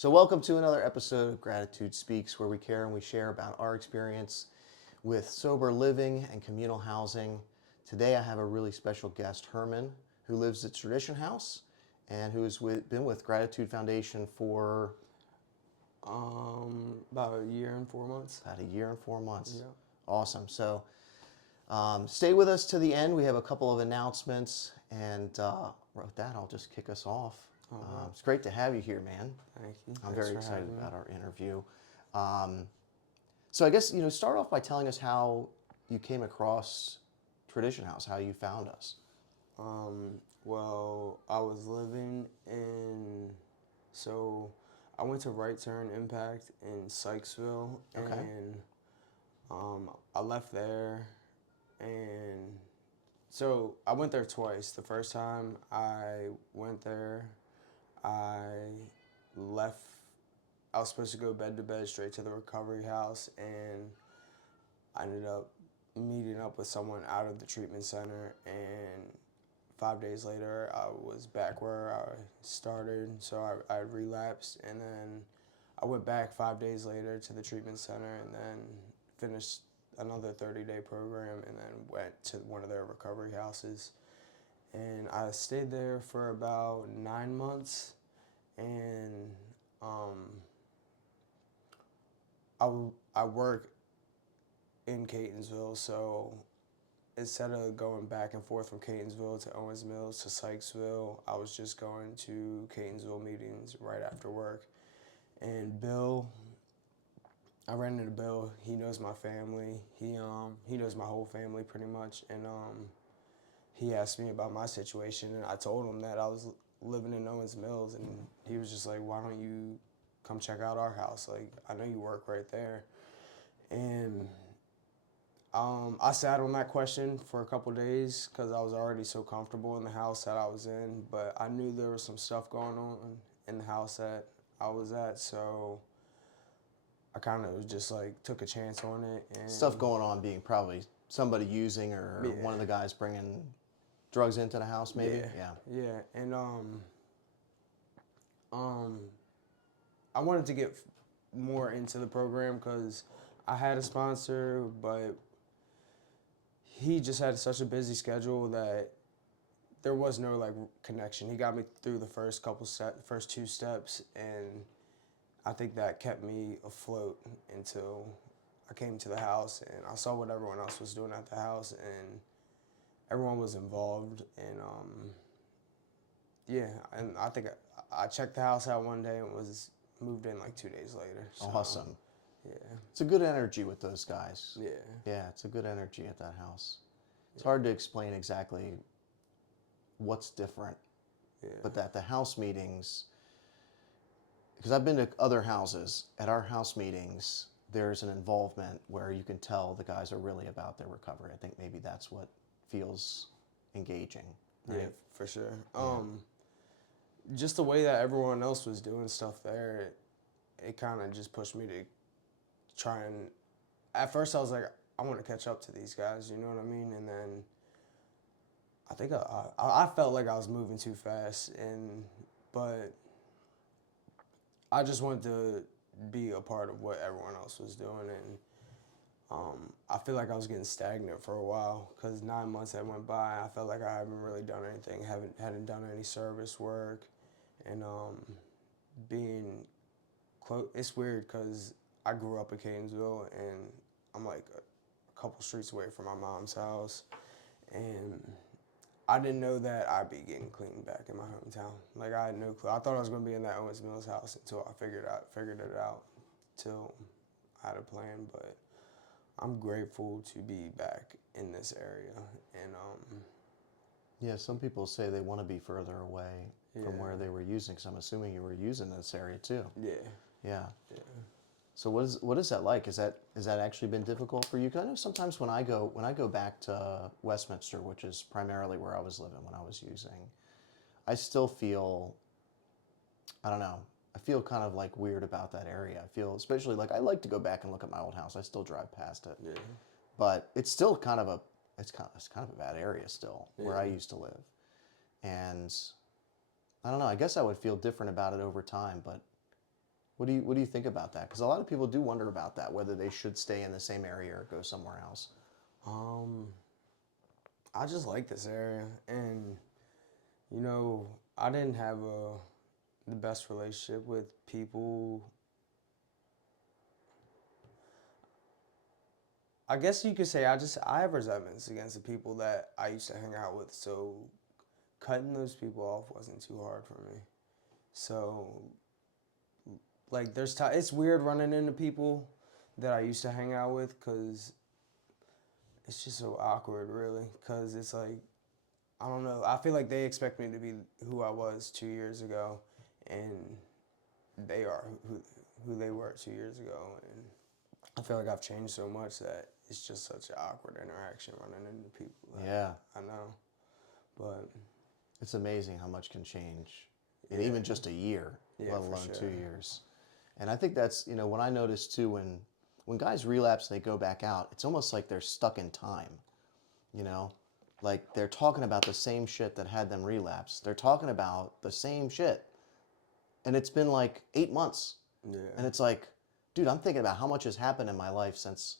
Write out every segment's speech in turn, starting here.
So, welcome to another episode of Gratitude Speaks, where we care and we share about our experience with sober living and communal housing. Today, I have a really special guest, Herman, who lives at Tradition House and who has been with Gratitude Foundation for About a year and 4 months. about a year and 4 months. Yeah. Awesome. So, stay with us to the end. We have a couple of announcements, and with that, I'll just kick us off. It's great to have you here, man. Thank you. I'm Thanks very for excited having me. about our interview. So I guess, start off by telling us how you came across Tradition House, how you found us. Well, I was living in, so I went to Right Turn Impact in Sykesville, Okay. and I left there, and so I went there twice. The first time I went there, I left. I was supposed to go bed to bed straight to the recovery house, and I ended up meeting up with someone out of the treatment center, and 5 days later I was back where I started. So I relapsed, and then I went back 5 days later to the treatment center, and then finished another 30-day program, and then went to one of their recovery houses. And I stayed there for about 9 months, and I work in Catonsville, so instead of going back and forth from Catonsville to Owens Mills to Sykesville, I was just going to Catonsville meetings right after work. And Bill, I ran into Bill. He knows my family. He knows my whole family pretty much, and he asked me about my situation, and I told him that I was living in Owens Mills, and he was just like, "Why don't you come check out our house? Like, I know you work right there." And I sat on that question for a couple days because I was already so comfortable in the house that I was in, but I knew there was some stuff going on in the house that I was at, so I kind of just like took a chance on it. And Stuff going on being probably somebody using or Yeah. one of the guys bringing drugs into the house, maybe? Yeah, and I wanted to get more into the program because I had a sponsor, but he just had such a busy schedule that there was no like connection. He got me through the first first two steps, and I think that kept me afloat until I came to the house and I saw what everyone else was doing at the house, and everyone was involved. And yeah, and I think I checked the house out one day and was moved in like 2 days later. So, Awesome. Yeah. It's a good energy with those guys. Yeah. Yeah, it's a good energy at that house. It's hard to explain exactly what's different, Yeah. but that the house meetings, because I've been to other houses, at our house meetings, there's an involvement where you can tell the guys are really about their recovery. I think maybe that's what feels engaging. Right? Yeah, for sure. Just the way that everyone else was doing stuff there, it kind of just pushed me to try and. At first, I was like, I want to catch up to these guys. You know what I mean? And then I think I felt like I was moving too fast, but I just wanted to be a part of what everyone else was doing, and I feel like I was getting stagnant for a while because 9 months that went by, I felt like I haven't really done anything, hadn't done any service work, and being close. It's weird because I grew up in Catonsville, and I'm like a couple streets away from my mom's house, and I didn't know that I'd be getting clean back in my hometown. Like, I had no clue. I thought I was gonna be in that Owens Mills house until I figured it out, till I had a plan. But I'm grateful to be back in this area, and Yeah, some people say they want to be further away from Yeah. where they were using, because I'm assuming you were using this area too. yeah, Yeah. yeah, So what is that like? Has that actually been difficult for you? 'Cause I know sometimes when I go back to Westminster, which is primarily where I was living when I was using, I still feel, I don't know, I feel kind of like weird about that area. I feel, especially, like, I like to go back and look at my old house. I still drive past it, yeah, but it's still kind of a bad area still where I Yeah. used to live, and I don't know. I guess I would feel different about it over time, but What do you think about that? Because a lot of people do wonder about that, whether they should stay in the same area or go somewhere else. Um, I just like this area, and you know, I didn't have the best relationship with people. I guess you could say I have resentments against the people that I used to hang out with. So cutting those people off wasn't too hard for me. So like it's weird running into people that I used to hang out with because it's just so awkward, really. Because it's like, I don't know. I feel like they expect me to be who I was 2 years ago, and they are who they were 2 years ago. And I feel like I've changed so much that it's just such an awkward interaction running into people. Yeah, I know, but it's amazing how much can change in Yeah. even just a year, Yeah, let for alone sure. 2 years. And I think that's, when I notice too, when guys relapse and they go back out, it's almost like they're stuck in time, you know? Like they're talking about the same shit that had them relapse. They're talking about the same shit. And it's been like 8 months. yeah, And it's like, dude, I'm thinking about how much has happened in my life since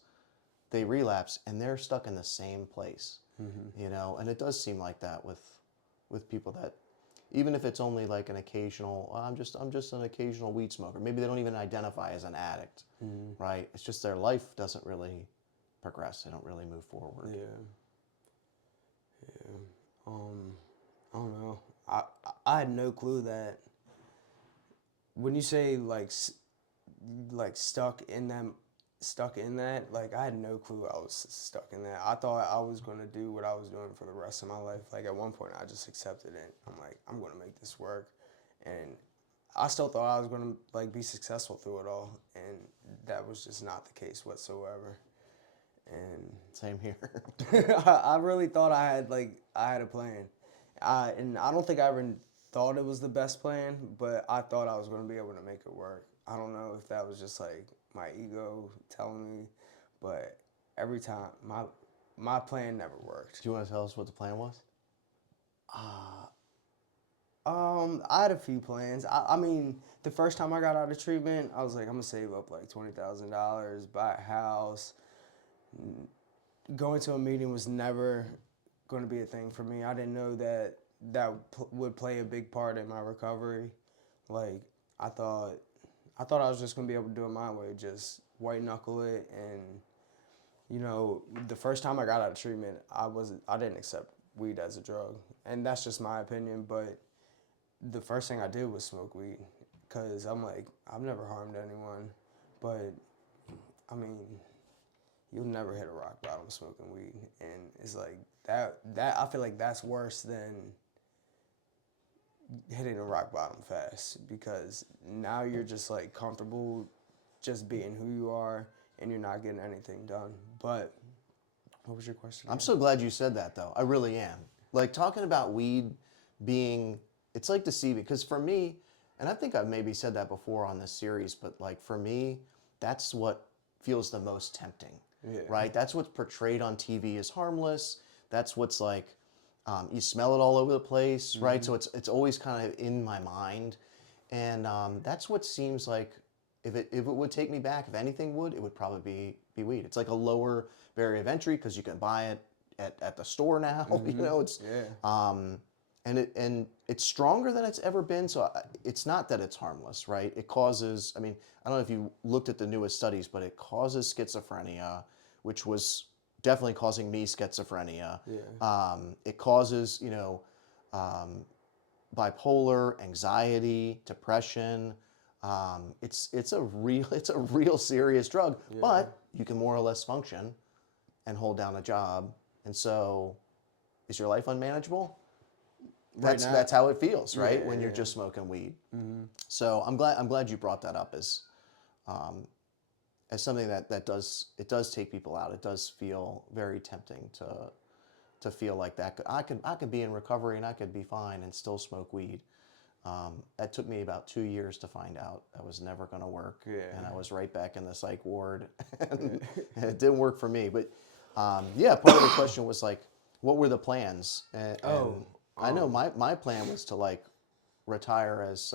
they relapse, and they're stuck in the same place, And it does seem like that with people that, even if it's only like an occasional, I'm just an occasional weed smoker. Maybe they don't even identify as an addict, right? It's just their life doesn't really progress. They don't really move forward. yeah, yeah. I don't know. I had no clue that when you say like stuck in that, like I had no clue I was stuck in that. I thought I was gonna do what I was doing for the rest of my life. Like at one point I just accepted it. I'm like, I'm gonna make this work, and I still thought I was gonna like be successful through it all, and that was just not the case whatsoever. And Same here. I really thought I had a plan. And I don't think I ever thought it was the best plan, but I thought I was going to be able to make it work. I don't know if that was just like my ego telling me, but every time my plan never worked. Do you want to tell us what the plan was? I had a few plans. I mean, the first time I got out of treatment, I was like, I'm gonna save up like $20,000, buy a house. Going to a meeting was never going to be a thing for me. I didn't know that would play a big part in my recovery. Like I thought I was just going to be able to do it my way, just white knuckle it. And the first time I got out of treatment, I didn't accept weed as a drug, and that's just my opinion. But the first thing I did was smoke weed, because I'm like, I've never harmed anyone, but I mean, you'll never hit a rock bottom smoking weed. And it's like that I feel like that's worse than hitting a rock bottom fast, because now you're just like comfortable just being who you are, and you're not getting anything done. But what was your question I'm again? so glad you said that, though. I really am. Like, talking about weed being, it's like deceiving. Because for me, and I think I've maybe said that before on this series, but like for me, that's what feels the most tempting, Yeah. right? That's what's portrayed on TV as harmless. That's what's like, you smell it all over the place, right? So it's always kind of in my mind. And that's what seems like, if it would take me back, if anything would, it would probably be weed. It's like a lower barrier of entry because you can buy it at the store now. It's Yeah. and it's stronger than it's ever been. So it's not that it's harmless, right? It causes. I mean, I don't know if you looked at the newest studies, but it causes schizophrenia, which was definitely causing me schizophrenia. Yeah. It causes bipolar, anxiety, depression. It's a real serious drug, but you can more or less function and hold down a job. And so, is your life unmanageable? Now- That's how it feels, right? Yeah, When you're yeah. just smoking weed. So I'm glad you brought that up as something that does take people out. It does feel very tempting to feel like that. I could be in recovery and I could be fine and still smoke weed. That took me about 2 years to find out that was never going to work. Yeah. And I was right back in the psych ward, and it didn't work for me. But part of the question was like, what were the plans? And I know my plan was to like retire as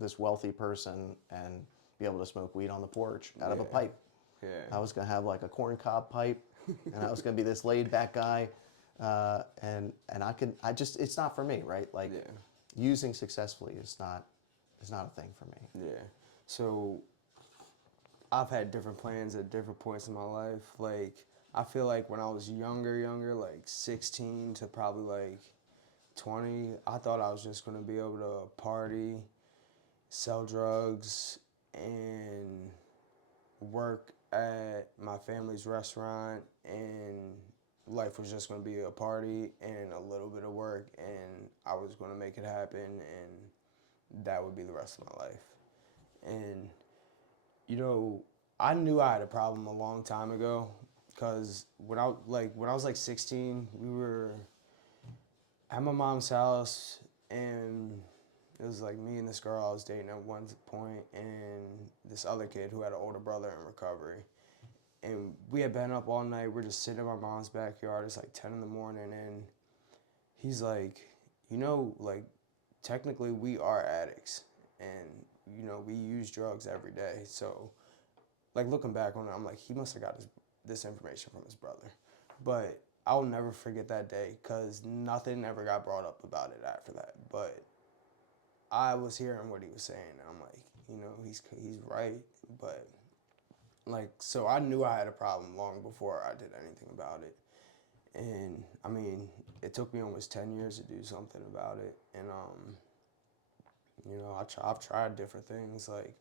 this wealthy person and be able to smoke weed on the porch out of a Yeah. pipe. Yeah. I was going to have like a corn cob pipe, and I was going to be this laid back guy. And it's not for me, right? Like Yeah. using successfully is not a thing for me. Yeah. So I've had different plans at different points in my life. Like, I feel like when I was younger, like 16 to probably like 20, I thought I was just going to be able to party, sell drugs, and work at my family's restaurant, and life was just going to be a party and a little bit of work, and I was going to make it happen, and that would be the rest of my life. And, you know, I knew I had a problem a long time ago, because when I was like 16, we were at my mom's house, and it was like me and this girl I was dating at one point, and this other kid who had an older brother in recovery. And we had been up all night. We're just sitting in my mom's backyard. It's like 10 in the morning, and he's like, like, technically we are addicts, and, we use drugs every day. So, like, looking back on it, I'm like, he must have got this information from his brother. But I'll never forget that day, because nothing ever got brought up about it after that. But I was hearing what he was saying, and I'm like, he's right. But, like, so I knew I had a problem long before I did anything about it. And, I mean, it took me almost 10 years to do something about it. And, I've tried different things. Like,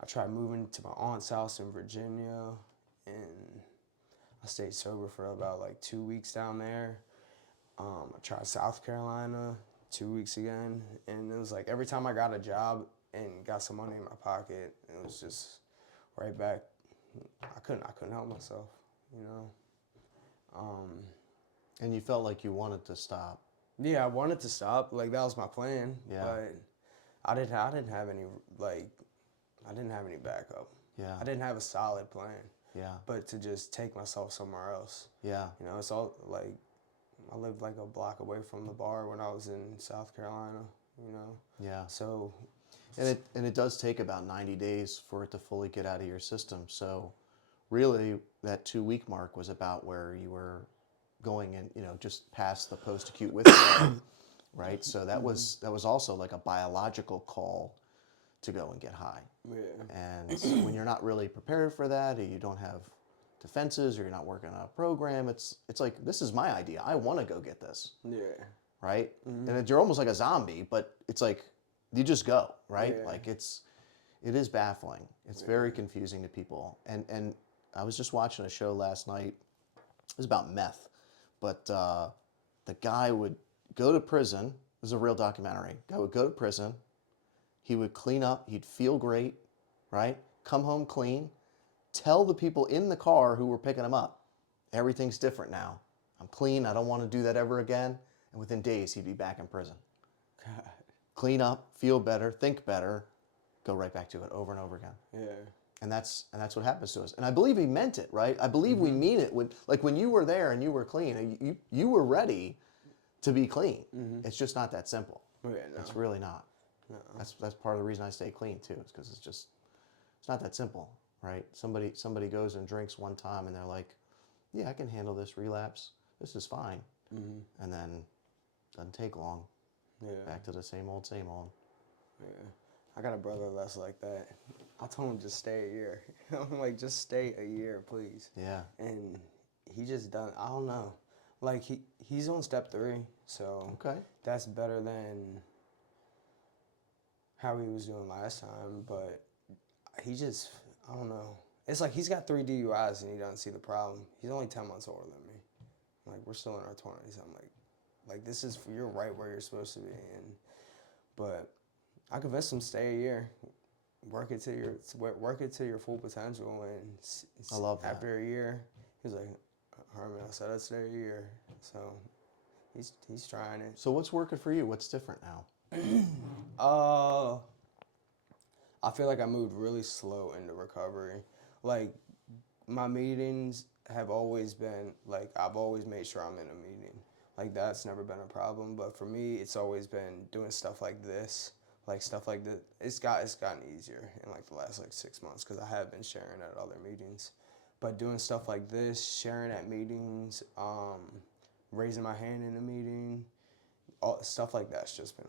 I tried moving to my aunt's house in Virginia, and I stayed sober for about like 2 weeks down there. I tried South Carolina 2 weeks again, and it was like every time I got a job and got some money in my pocket, it was just right back. I couldn't help myself, And you felt like you wanted to stop. Yeah, I wanted to stop. Like, that was my plan. Yeah. But I didn't have any backup. Yeah. I didn't have a solid plan. Yeah. But to just take myself somewhere else. Yeah. It's all like, I lived like a block away from the bar when I was in South Carolina, Yeah. So. And it does take about 90 days for it to fully get out of your system. So really that 2 week mark was about where you were going and, just past the post-acute withdrawal, right? So that was also like a biological call to go and get high. Yeah. And when you're not really prepared for that, or you don't have defenses, or you're not working on a program, it's like, this is my idea. I want to go get this. Yeah. Right? Mm-hmm. And you're almost like a zombie, but it's like you just go, right? Yeah. Like it is baffling. It's very confusing to people. And I was just watching a show last night. It was about meth, but the guy would go to prison. This is a real documentary. Guy would go to prison. He would clean up. He'd feel great, right? Come home clean. Tell the people in the car who were picking him up, everything's different now. I'm clean. I don't want to do that ever again. And within days, he'd be back in prison. God. Clean up, feel better, think better, go right back to it over and over again. Yeah. And that's what happens to us. And I believe he meant it, right? I believe we mean it. When you were there and you were clean, you were ready to be clean. It's just not that simple. Yeah, no. It's really not. No. That's part of the reason I stay clean too. Is because it's not that simple, right? Somebody goes and drinks one time and they're like, yeah, I can handle this relapse. This is fine. And then doesn't take long. Yeah. Back to the same old, same old. Yeah. I got a brother that's like that. I told him just stay a year. I'm like, just stay a year, please. Yeah. And he just done. I don't know. Like, he's on step 3, so Okay. that's better than how he was doing last time. But he just, I don't know. It's like he's got 3 DUIs and he doesn't see the problem. He's only 10 months older than me. Like, we're still in our 20s. I'm like this is, you're right where you're supposed to be. But I convinced him to stay a year, work it to your full potential, and I love that. After a year, he's like, Herman, I said I'd stay a year. So he's trying it. So what's working for you? What's different now? I feel like I moved really slow into recovery. Like, my meetings have always been, like, I've always made sure I'm in a meeting. Like, that's never been a problem. But for me, it's always been doing stuff like this. like stuff like that. It's gotten easier in like the last like 6 months because I have been sharing at other meetings, but doing stuff like this, sharing at meetings, raising my hand in a meeting, all stuff like that's just been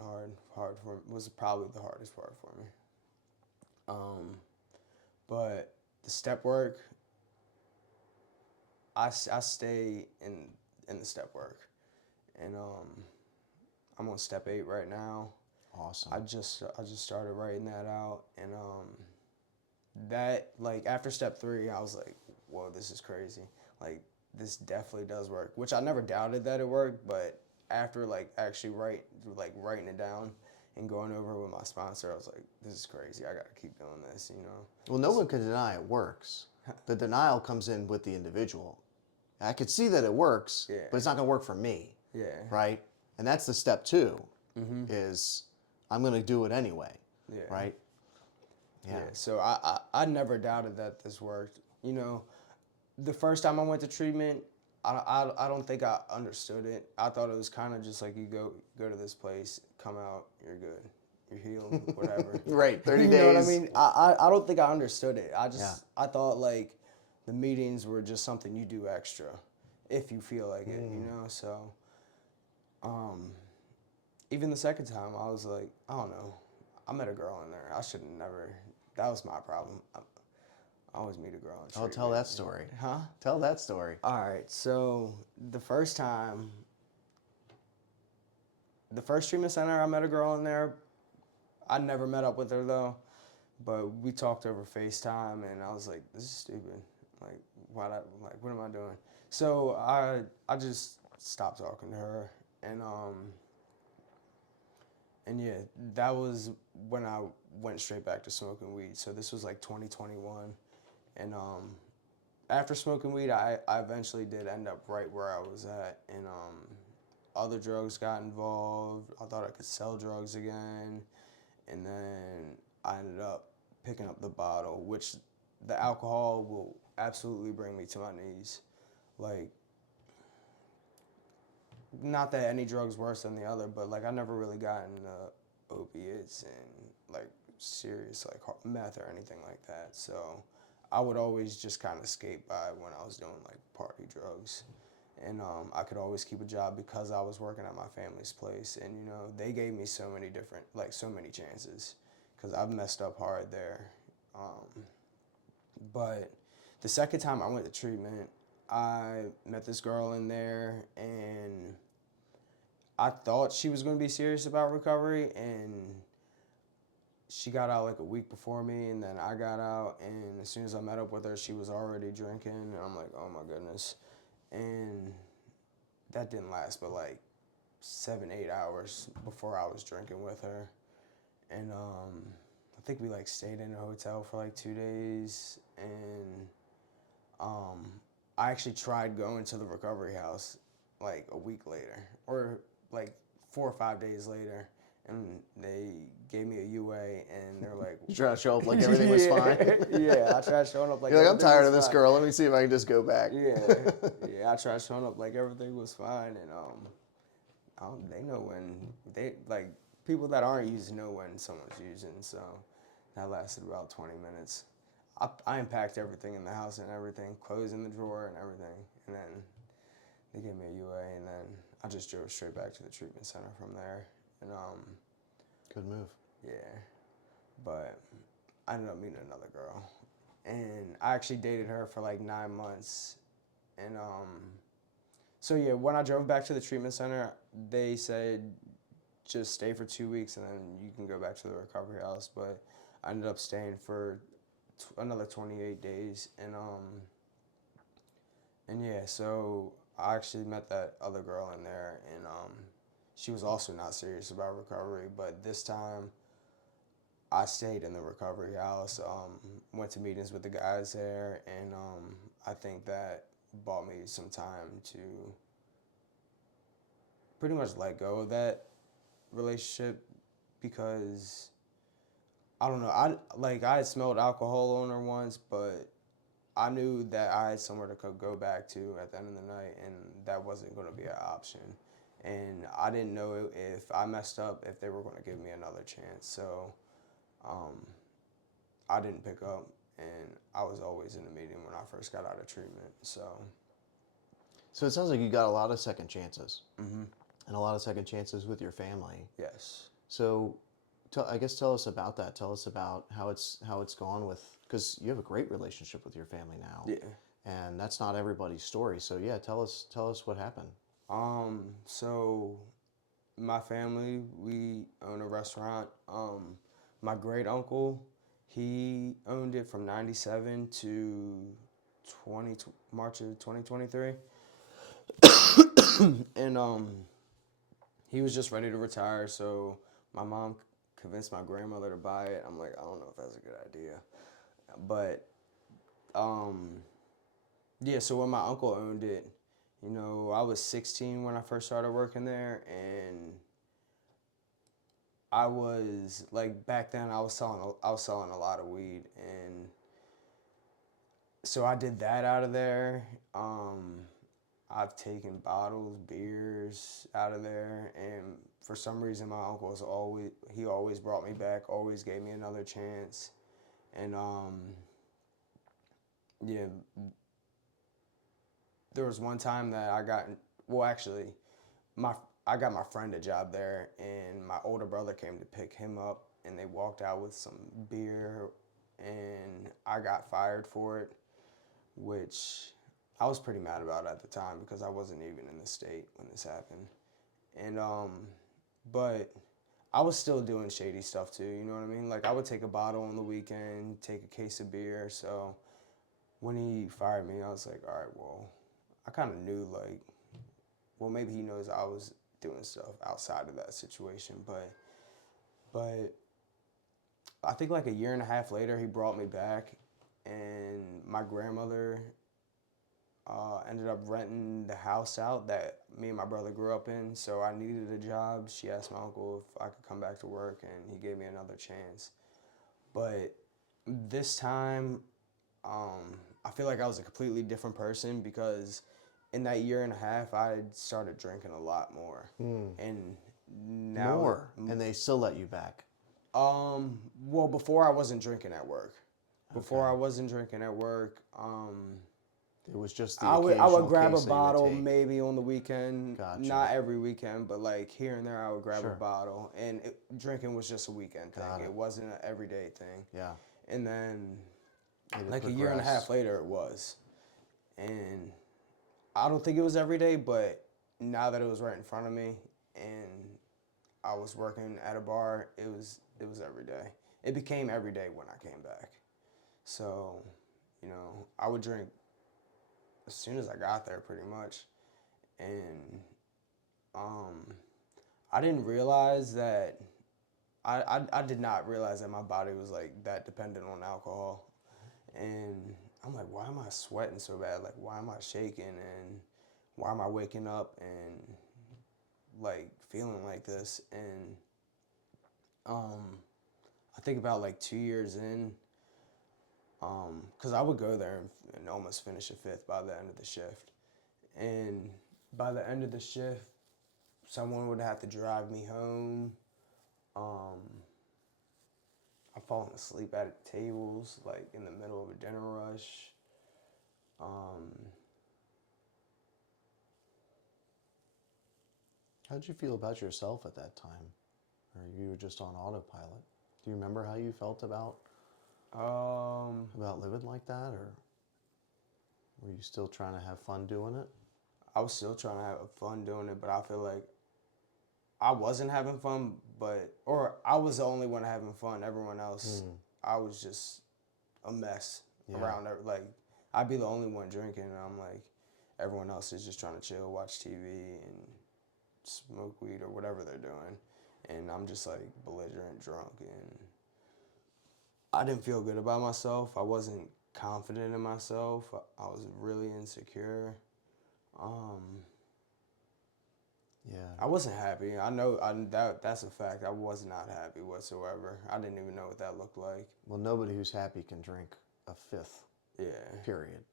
hard for was probably the hardest part for me. But the step work, I stay in the step work, and I'm on step 8 right now. Awesome. I just started writing that out, and that like after step 3, I was like, whoa, this is crazy. Like this definitely does work, which I never doubted that it worked, but after like actually writing it down and going over with my sponsor, I was like, this is crazy. I got to keep doing this, you know. Well, no one can deny it works. The denial comes in with the individual. I could see that it works, Yeah. but it's not going to work for me. Yeah. Right? And that's the step 2 is I'm going to do it anyway. Yeah. Right? Yeah. So I never doubted that this worked. You know, the first time I went to treatment, I don't think I understood it. I thought it was kind of just like you go to this place, come out, you're good, you're healed, whatever. Right, 30 you days. You know what I mean? I don't think I understood it. I thought like the meetings were just something you do extra if you feel like it, you know? So even the second time, I was like, I don't know. I met a girl in there. I should have never. That was my problem. I always meet a girl in treatment. Oh, tell that story. Huh? Tell that story. All right, so the first treatment center, I met a girl in there. I never met up with her though, but we talked over FaceTime, and I was like, "This is stupid. Like, what am I doing?" So I just stopped talking to her, and yeah, that was when I went straight back to smoking weed. So this was like 2021, and after smoking weed, I eventually did end up right where I was at, and other drugs got involved. I thought I could sell drugs again, and then I ended up picking up the bottle, which the alcohol will absolutely bring me to my knees. Like, not that any drug's worse than the other, but like I never really gotten opiates and like serious like meth or anything like that. So I would always just kind of skate by when I was doing like party drugs, and I could always keep a job because I was working at my family's place, and you know they gave me so many chances because I've messed up hard there. But the second time I went to treatment, I met this girl in there, and I thought she was going to be serious about recovery, and she got out like a week before me, and then I got out, and as soon as I met up with her, she was already drinking, and I'm like, oh my goodness. And that didn't last but like 7-8 hours before I was drinking with her. And I think we like stayed in a hotel for like 2 days, and I actually tried going to the recovery house like a week later, or like 4 or 5 days later, and they gave me a UA, and they're like, You try to show up like everything was fine? Yeah, I tried showing up like You're like, I'm everything tired was of this fine. girl. Let me see if I can just go back. Yeah, I tried showing up like everything was fine, and they know when people that aren't using know when someone's using. So that lasted about 20 minutes. I unpacked everything in the house and everything, clothes in the drawer and everything, and then they gave me a UA, and then I just drove straight back to the treatment center from there. And Good move. yeah, but I ended up meeting another girl, and I actually dated her for like 9 months, and so yeah, when I drove back to the treatment center, they said just stay for 2 weeks and then you can go back to the recovery house, but I ended up staying for another 28 days, and yeah, so I actually met that other girl in there, and she was also not serious about recovery, but this time I stayed in the recovery house, went to meetings with the guys there, and I think that bought me some time to pretty much let go of that relationship, because I don't know, I had smelled alcohol on her once, but I knew that I had somewhere to go back to at the end of the night, and that wasn't going to be an option. and I didn't know if I messed up if they were going to give me another chance. So I didn't pick up, and I was always in the meeting when I first got out of treatment. So it sounds like you got a lot of second chances, Mm-hmm. and a lot of second chances with your family. Yes. So, I guess tell us about that. Tell us about how it's gone with, because you have a great relationship with your family now, Yeah. and that's not everybody's story. So yeah, tell us what happened. So my family, we own a restaurant. My great uncle, he owned it from '97 to 20 March of 2023, and he was just ready to retire. So my mom convinced my grandmother to buy it. I'm like, I don't know if that's a good idea, but yeah. So when my uncle owned it, I was 16 when I first started working there, and I was like back then I was selling a lot of weed, and so I did that out of there. I've taken bottles, beers out of there, and for some reason my uncle always brought me back, always gave me another chance, and yeah, there was one time that actually my I got my friend a job there, and my older brother came to pick him up, and they walked out with some beer, and I got fired for it, which I was pretty mad about at the time because I wasn't even in the state when this happened, and but I was still doing shady stuff too. You know what I mean? Like I would take a bottle on the weekend, take a case of beer. So when he fired me, I was like, all right, well, I kind of knew like, well, maybe he knows I was doing stuff outside of that situation, but I think like a year and a half later, he brought me back, and my grandmother ended up renting the house out that me and my brother grew up in. So I needed a job. She asked my uncle if I could come back to work, and he gave me another chance. But this time, I feel like I was a completely different person because in that year and a half, I had started drinking a lot more, and now More, and they still let you back. well, before I wasn't drinking at work. Before Okay. I wasn't drinking at work, It was just the I would occasional grab a case that you would bottle take. maybe on the weekend. Gotcha. Not every weekend, but like here and there, I would grab Sure. a bottle. And drinking was just a weekend thing. Got it. It wasn't an everyday thing. Yeah. And then, Made it like a year and a progress. half later, it was. And I don't think it was every day, but now that it was right in front of me, and I was working at a bar, it was every day. It became every day when I came back. So, I would drink as soon as I got there, pretty much, and I didn't realize that I did not realize that my body was like that dependent on alcohol, and I'm like, why am I sweating so bad? Like, why am I shaking, and why am I waking up and like feeling like this? And I think about like 2 years in, because I would go there and almost finish a fifth by the end of the shift. And by the end of the shift, someone would have to drive me home. I'm falling asleep at tables, like in the middle of a dinner rush. How did you feel about yourself at that time? Or you were just on autopilot? Do you remember how you felt about living like that, or were you still trying to have fun doing it? I was still trying to have fun doing it, but I feel like I wasn't having fun, or I was the only one having fun. Everyone else, I was just a mess Yeah. around. Like, I'd be the only one drinking, and I'm like, everyone else is just trying to chill, watch TV, and smoke weed or whatever they're doing. And I'm just like belligerent drunk, and I didn't feel good about myself. I wasn't confident in myself. I was really insecure. Yeah. I wasn't happy. I know that's a fact. I was not happy whatsoever. I didn't even know what that looked like. Well, nobody who's happy can drink a fifth, Yeah. period.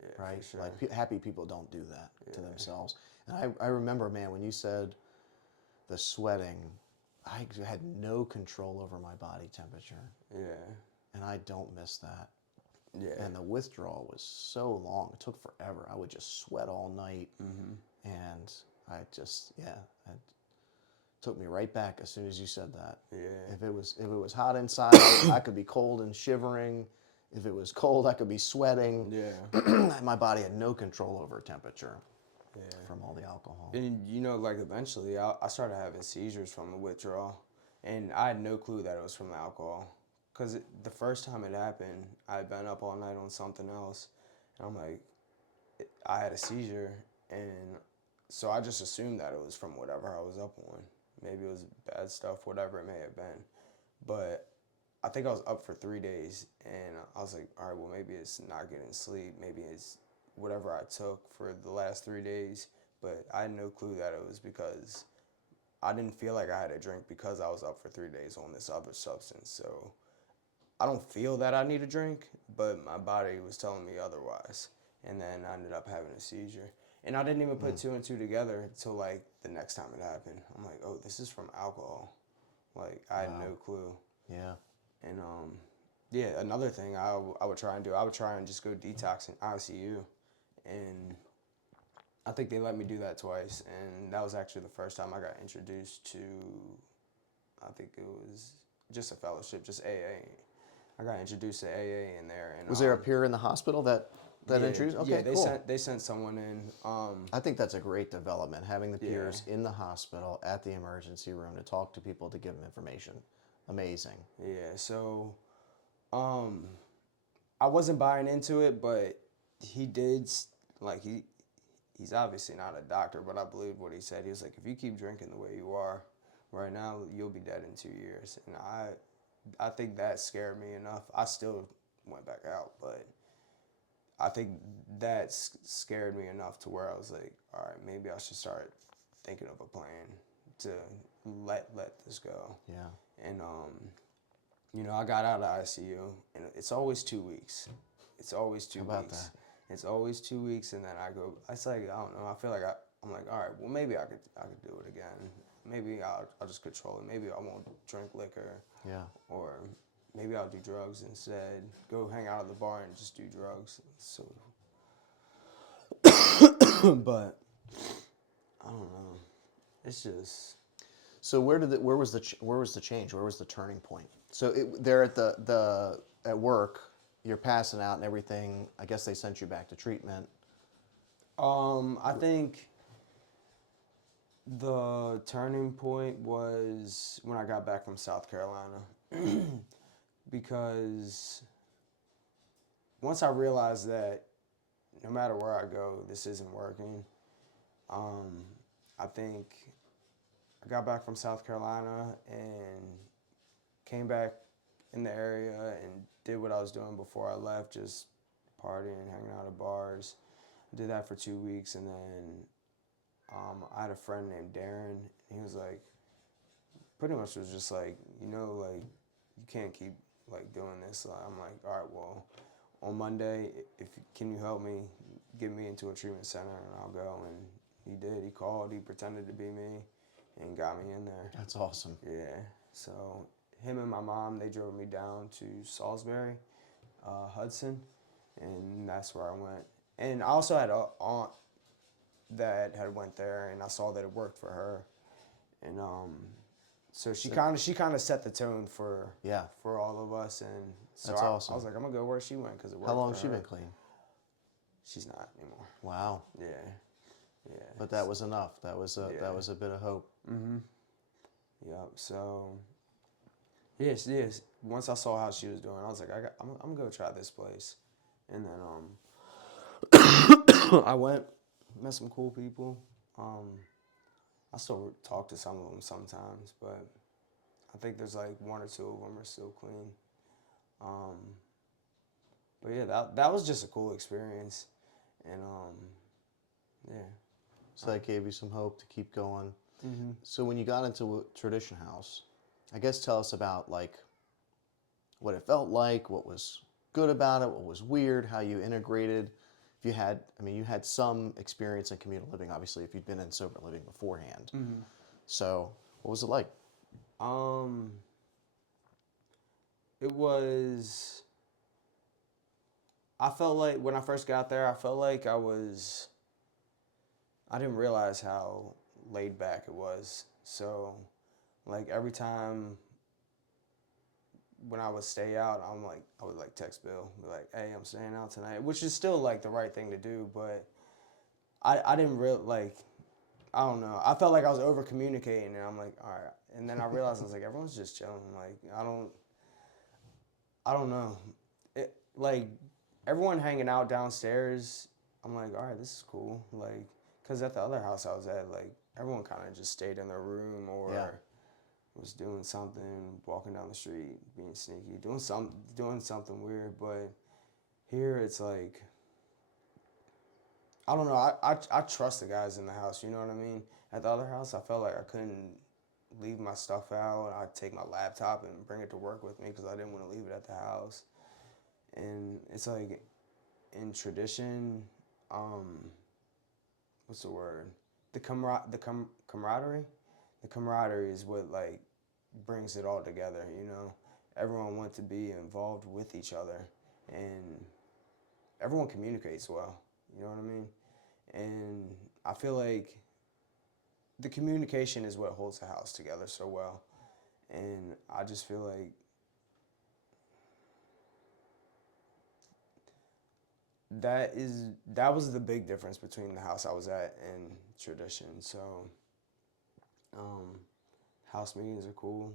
Yeah, right? for sure. Like happy people don't do that to Yeah. themselves. And I remember, man, when you said the sweating, I had no control over my body temperature, Yeah. and I don't miss that. Yeah. And the withdrawal was so long; it took forever. I would just sweat all night, and I just, yeah, it took me right back as soon as you said that. Yeah. If it was hot inside, I could be cold and shivering. If it was cold, I could be sweating. Yeah. My body had no control over temperature Yeah. from all the alcohol. And you know, like eventually, I started having seizures from the withdrawal, and I had no clue that it was from the alcohol. Cause the first time it happened, I had been up all night on something else, and I'm like, I had a seizure, and so I just assumed that it was from whatever I was up on. Maybe it was bad stuff, whatever it may have been. But I think I was up for 3 days, and I was like, all right, well, maybe it's not getting sleep. Maybe it's whatever I took for the last 3 days. But I had no clue that it was because I didn't feel like I had a drink because I was up for 3 days on this other substance. So I don't feel that I need a drink, but my body was telling me otherwise. And then I ended up having a seizure. And I didn't even put two and two together until like the next time it happened. I'm like, oh, this is from alcohol. Like I had no clue. Yeah. And yeah, another thing I would try and do, I would try and just go detox in ICU. And I think they let me do that twice. And that was actually the first time I got introduced to, I think it was just a fellowship, just AA. I got introduced to AA in there. And Was there a peer in the hospital that yeah, introduced? Okay, yeah, cool. They sent someone in. I think that's a great development, having the Yeah. peers in the hospital at the emergency room to talk to people to give them information. Amazing. Yeah, so I wasn't buying into it, but he did like he's obviously not a doctor, but I believed what he said. He was like, if you keep drinking the way you are right now, you'll be dead in 2 years. And I think that scared me enough. I still went back out, but I think that scared me enough to where I was like, all right, maybe I should start thinking of a plan to let this go. Yeah. And you know, I got out of ICU, and it's always 2 weeks. It's always 2 How about weeks. that? It's always 2 weeks, and then I go. It's like I don't know. I feel like I'm like, all right, well maybe I could do it again. Maybe I'll just control it. Maybe I won't drink liquor. Yeah. Or maybe I'll do drugs instead. Go hang out at the bar and just do drugs. So, but I don't know. It's just. So where was the change? Where was the turning point? So they're at at work, you're passing out and everything. I guess they sent you back to treatment. I think the turning point was when I got back from South Carolina. Because once I realized that no matter where I go, this isn't working, I think I got back from South Carolina and came back in the area and did what I was doing before I left, just partying, hanging out at bars. I did that for 2 weeks, and then I had a friend named Darren. And he was like, pretty much was just like, you know, like you can't keep like doing this. I'm like, all right, well, on Monday, can you help me get me into a treatment center, and I'll go. And he did. He called. He pretended to be me, and got me in there. That's awesome. Yeah. So him and my mom, they drove me down to Salisbury, Hudson, and that's where I went. And I also had an aunt that had went there, and I saw that it worked for her, and so she kind of set the tone for all of us, and so That's awesome. I was like, I'm gonna go where she went because it worked. How long for has she her. been clean? She's not anymore. Wow. Yeah, yeah. But that was enough. That was a bit of hope. Mm-hmm. Yep. So yes. Once I saw how she was doing, I was like, I'm gonna go try this place, and then I went, met some cool people. I still talk to some of them sometimes, but I think there's like one or two of them are still clean. But yeah, that was just a cool experience, and yeah. So that gave you some hope to keep going. Mm-hmm. So when you got into Tradition House, I guess tell us about like what it felt like, what was good about it, what was weird, how you integrated. if you had, I mean, you had some experience in communal living, obviously, if you'd been in sober living beforehand. So, what was it like? Um, it was. I felt like when I first got there, I felt like I didn't realize how laid back it was. So, like every time when I would stay out, I would like text Bill, be like, "Hey, I'm staying out tonight," which is still like the right thing to do, but I didn't real like I don't know. I felt like I was over communicating, and I'm like, all right. And then I realized I was like, everyone's just chilling. Like I don't know. It like everyone hanging out downstairs. I'm like, all right, this is cool. Like, cause at the other house I was at, like everyone kind of just stayed in their room or Yeah. was doing something, walking down the street, being sneaky, doing something weird. But here it's like I don't know. I trust the guys in the house. You know what I mean? At the other house, I felt like I couldn't leave my stuff out. I'd take my laptop and bring it to work with me because I didn't want to leave it at the house. And it's like in tradition, what's the word? Camaraderie. The camaraderie is what like brings it all together. You know, everyone wants to be involved with each other, and everyone communicates well. You know what I mean? And I feel like the communication is what holds the house together so well. And I just feel like that was the big difference between the house I was at and tradition. So, house meetings are cool.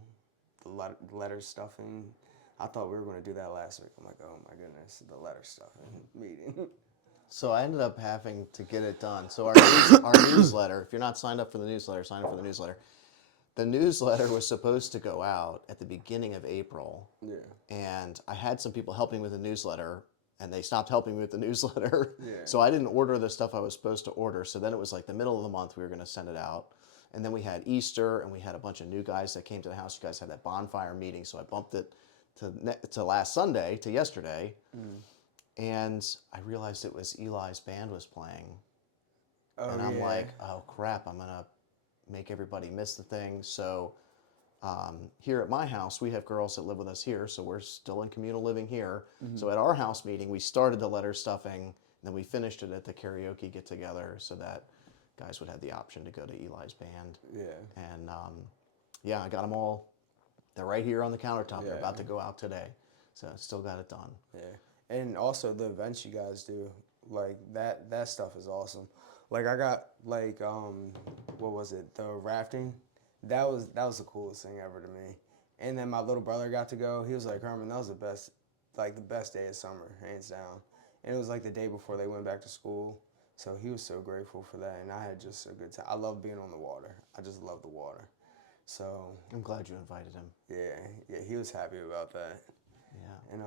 The letter stuffing. I thought we were going to do that last week. I'm like, oh my goodness, the letter stuffing meeting. So I ended up having to get it done. So our newsletter, if you're not signed up for the newsletter, sign up for the newsletter. The newsletter was supposed to go out at the beginning of April. Yeah. And I had some people helping with the newsletter, and they stopped helping me with the newsletter. Yeah. So I didn't order the stuff I was supposed to order. So then it was like the middle of the month we were going to send it out. And then we had Easter, and we had a bunch of new guys that came to the house. You guys had that bonfire meeting, so I bumped it to last Sunday, to yesterday. And I realized it was Eli's band was playing. Oh, And I'm yeah. like, oh crap, I'm going to make everybody miss the thing. So here at my house, we have girls that live with us here, so we're still in communal living here. So at our house meeting, we started the letter stuffing, and then we finished it at the karaoke get together so that guys would have the option to go to Eli's band. Yeah. And yeah, I got them all. They're right here on the countertop. They're Yeah. about to go out today. So I still got it done. Yeah. And also the events you guys do, like that stuff is awesome. Like I got like what was it? The rafting. That was the coolest thing ever to me. And then my little brother got to go. He was like, Herman, that was the best day of summer, hands down. And it was like the day before they went back to school. So he was so grateful for that, and I had just a good time. I love being on the water. I just love the water. So I'm glad you invited him. yeah, he was happy about that. Yeah. And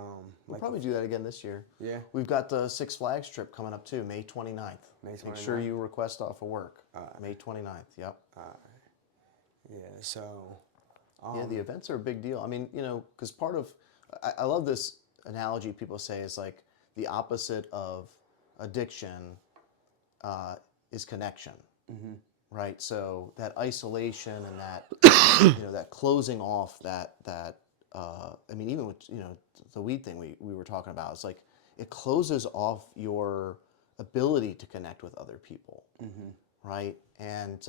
We'll probably do that again this year. Yeah. We've got the Six Flags trip coming up too, May 29th. May 29th. Make sure you request off of work. May 29th, yep. Yeah, so Yeah, the events are a big deal. I mean, you know, because part of, I love this analogy people say is like the opposite of addiction is connection, right? So that isolation and that, you know, that closing off I mean, even with, you know, the weed thing we were talking about, it's like it closes off your ability to connect with other people, right? And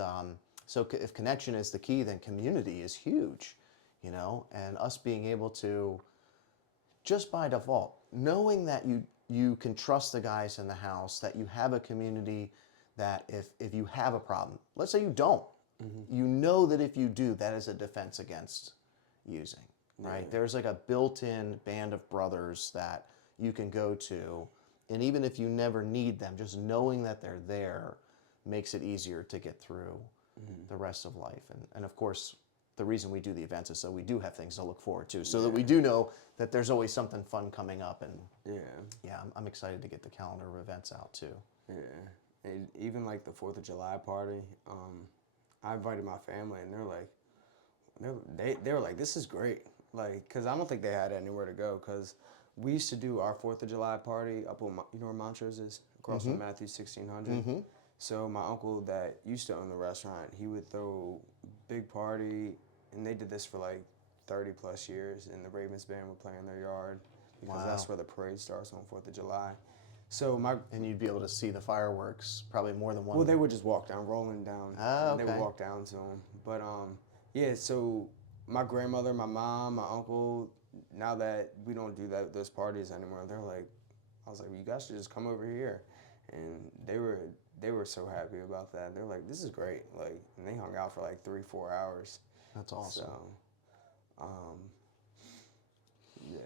so if connection is the key, then community is huge, you know, and us being able to, just by default, knowing that you can trust the guys in the house, that you have a community, that if you have a problem, let's say you don't, you know that if you do, that is a defense against using, right? Yeah. There's like a built-in band of brothers that you can go to, and even if you never need them, just knowing that they're there makes it easier to get through the rest of life. And of course, the reason we do the events is so we do have things to look forward to, so that we do know that there's always something fun coming up. And yeah, I'm excited to get the calendar of events out too. Yeah. And even like the 4th of July party, I invited my family, and they were like, this is great. Like, cause I don't think they had anywhere to go. Cause we used to do our 4th of July party up on, you know where Montrose is? Across from Matthew 1600. So my uncle that used to own the restaurant, he would throw big party, and they did this for like 30 plus years, and the Ravens band would play in their yard because that's where the parade starts on 4th of July. So And you'd be able to see the fireworks probably more than one. well, they would just walk down, rolling down. Oh, And they would okay. walk down to them. But yeah. So my grandmother, my mom, my uncle. Now that we don't do those parties anymore, they're like, I was like, well, you guys should just come over here, and they were so happy about that. They're like, this is great. Like, and they hung out for like 3-4 hours. That's awesome. So, yeah.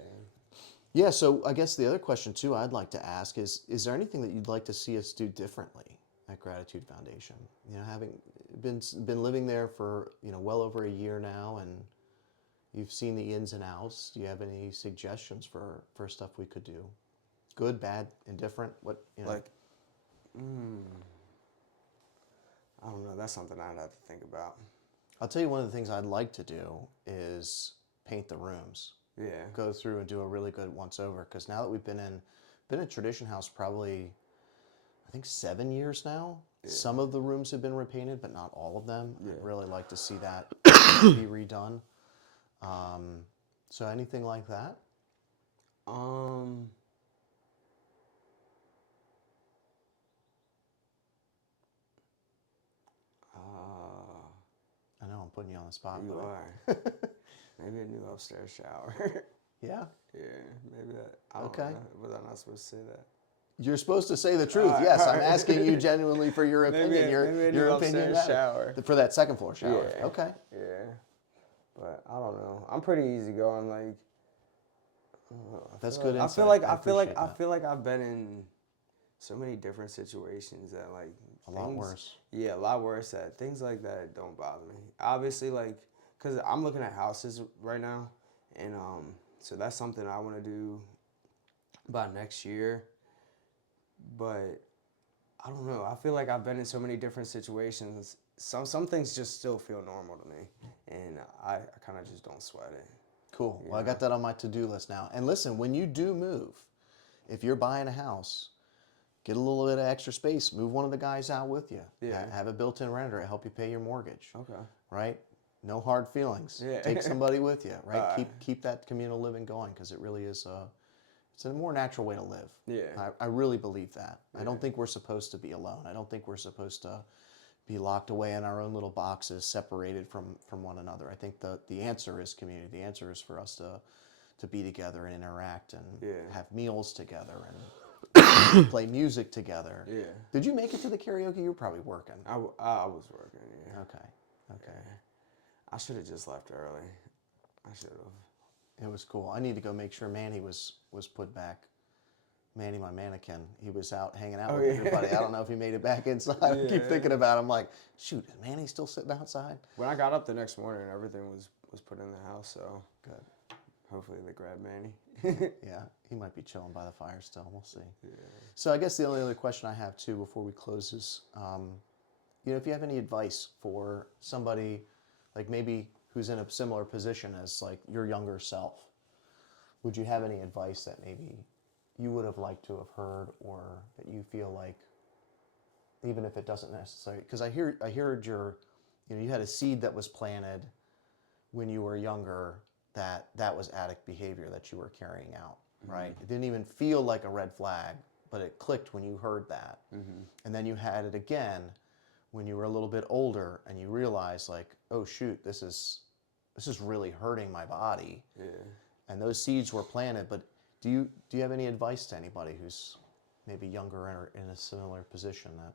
Yeah, so I guess the other question too I'd like to ask is there anything that you'd like to see us do differently at Gratitude Foundation? You know, having been living there for, you know, well over a year now, and you've seen the ins and outs. Do you have any suggestions for stuff we could do? Good, bad, indifferent? What, you know? Like, I don't know. That's something I'd have to think about. I'll tell you, one of the things I'd like to do is paint the rooms. Yeah. Go through and do a really good once over, because now that we've been in Tradition House probably, I think 7 years now. Yeah. Some of the rooms have been repainted, but not all of them. Yeah. I'd really like to see that be redone. So anything like that? I know I'm putting you on the spot. You are. Maybe a new upstairs shower. Yeah? Yeah, maybe that. I don't know. Was I not supposed to say that? You're supposed to say the truth. Yes, I'm asking you genuinely for your opinion. Maybe your opinion shower. For that second floor shower. Yeah. Okay. Yeah. But I don't know. I'm pretty easygoing. Like, that's good insight. I feel like I've been in so many different situations that like a lot worse. Yeah, a lot worse. That things like that don't bother me. Obviously, like, cause I'm looking at houses right now, and so that's something I want to do by next year. But I don't know. I feel like I've been in so many different situations. Some things just still feel normal to me, and I kind of just don't sweat it. Cool. Well, I got that on my to-do list now. And listen, when you do move, if you're buying a house, get a little bit of extra space. Move one of the guys out with you. Yeah. Have a built-in renter to help you pay your mortgage. Okay. Right? No hard feelings. Yeah. Take somebody with you. Right? Keep that communal living going, because it really is it's a more natural way to live. Yeah. I really believe that. Yeah. I don't think we're supposed to be alone. I don't think we're supposed to be locked away in our own little boxes, separated from one another. I think the answer is community. The answer is for us to be together and interact and have meals together and play music together. Yeah. Did you make it to the karaoke? You were probably working. I was working, yeah. Okay. Yeah. I should have just left early. I should have. It was cool. I need to go make sure Manny was put back. Manny, my mannequin, he was out hanging out with everybody. I don't know if he made it back inside. I keep thinking about it. I'm like, shoot, is Manny still sitting outside? When I got up the next morning, everything was put in the house, so good. Hopefully they grab Manny. Yeah, he might be chilling by the fire still. We'll see. Yeah. So I guess the only other question I have too before we close is, if you have any advice for somebody, like maybe who's in a similar position as like your younger self, would you have any advice that maybe you would have liked to have heard, or that you feel like, even if it doesn't necessarily, because I heard you had a seed that was planted when you were younger, that was addict behavior that you were carrying out, right? It didn't even feel like a red flag, but it clicked when you heard that. And then you had it again when you were a little bit older, and you realized like, oh shoot, this is really hurting my body. Yeah. And those seeds were planted. But do you have any advice to anybody who's maybe younger or in a similar position that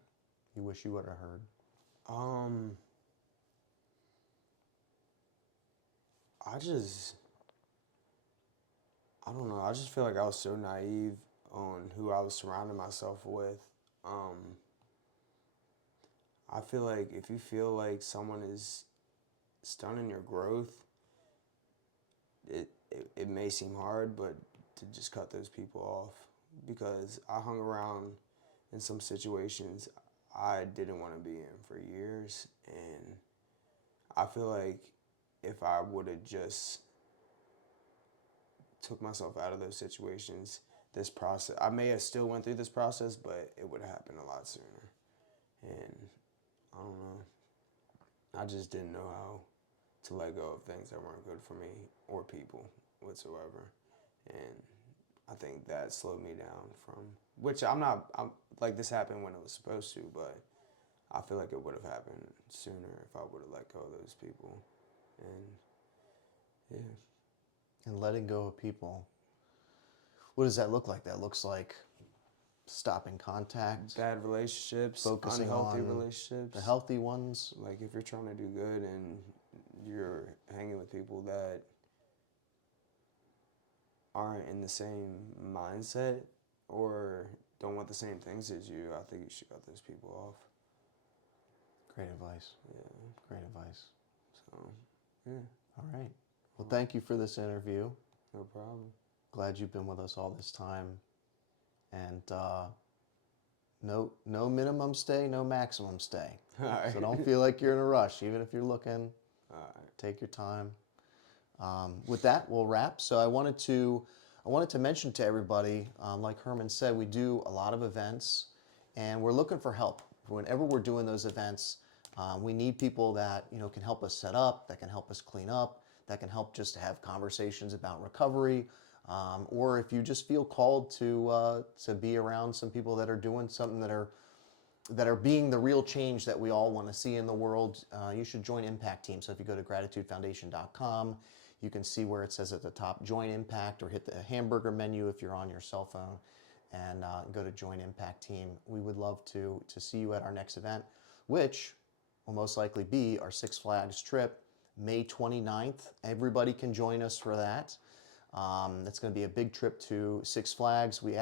you wish you would have heard? I don't know. I just feel like I was so naive on who I was surrounding myself with. I feel like if you feel like someone is stunning your growth, it may seem hard, but to just cut those people off, because I hung around in some situations I didn't want to be in for years, and I feel like if I would have just took myself out of those situations, this process, I may have still went through this process, but it would have happened a lot sooner. And I don't know. I just didn't know how to let go of things that weren't good for me or people whatsoever. And I think that slowed me down from, which I'm like, this happened when it was supposed to, but I feel like it would have happened sooner if I would have let go of those people. And yeah. And letting go of people. What does that look like? That looks like stopping contact, Bad relationships, focusing unhealthy on relationships. the healthy ones. Like if you're trying to do good and you're hanging with people that aren't in the same mindset or don't want the same things as you, I think you should cut those people off. Great advice. Yeah. Great advice. So, yeah. All right. Well, thank you for this interview. No problem. Glad you've been with us all this time. And no minimum stay, no maximum stay. All right. So don't feel like you're in a rush, even if you're looking. All right. Take your time. With that, we'll wrap. So I wanted to mention to everybody, like Herman said, we do a lot of events, and we're looking for help. Whenever we're doing those events, we need people that can help us set up, that can help us clean up, that can help just to have conversations about recovery, or if you just feel called to be around some people that are doing something that are being the real change that we all want to see in the world, you should join Impact Team. So if you go to gratitudefoundation.com, you can see where it says at the top, Join Impact, or hit the hamburger menu if you're on your cell phone, and go to Join Impact Team. We would love to see you at our next event, which will most likely be our Six Flags trip, May 29th. Everybody can join us for that. That's going to be a big trip to Six Flags. We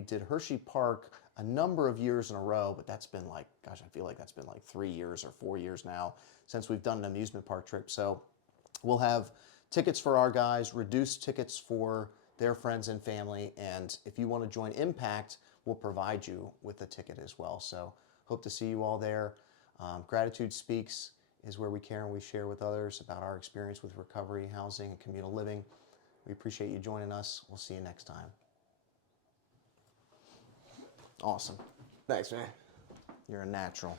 did Hershey Park a number of years in a row, but that's been like, gosh, I feel like that's been like 3 years or 4 years now since we've done an amusement park trip. So we'll have tickets for our guys, reduced tickets for their friends and family, and if you want to join Impact, we'll provide you with a ticket as well. So hope to see you all there. Gratitude Speaks is where we care and we share with others about our experience with recovery, housing, and communal living. We appreciate you joining us. We'll see you next time. Awesome. Thanks, man. You're a natural.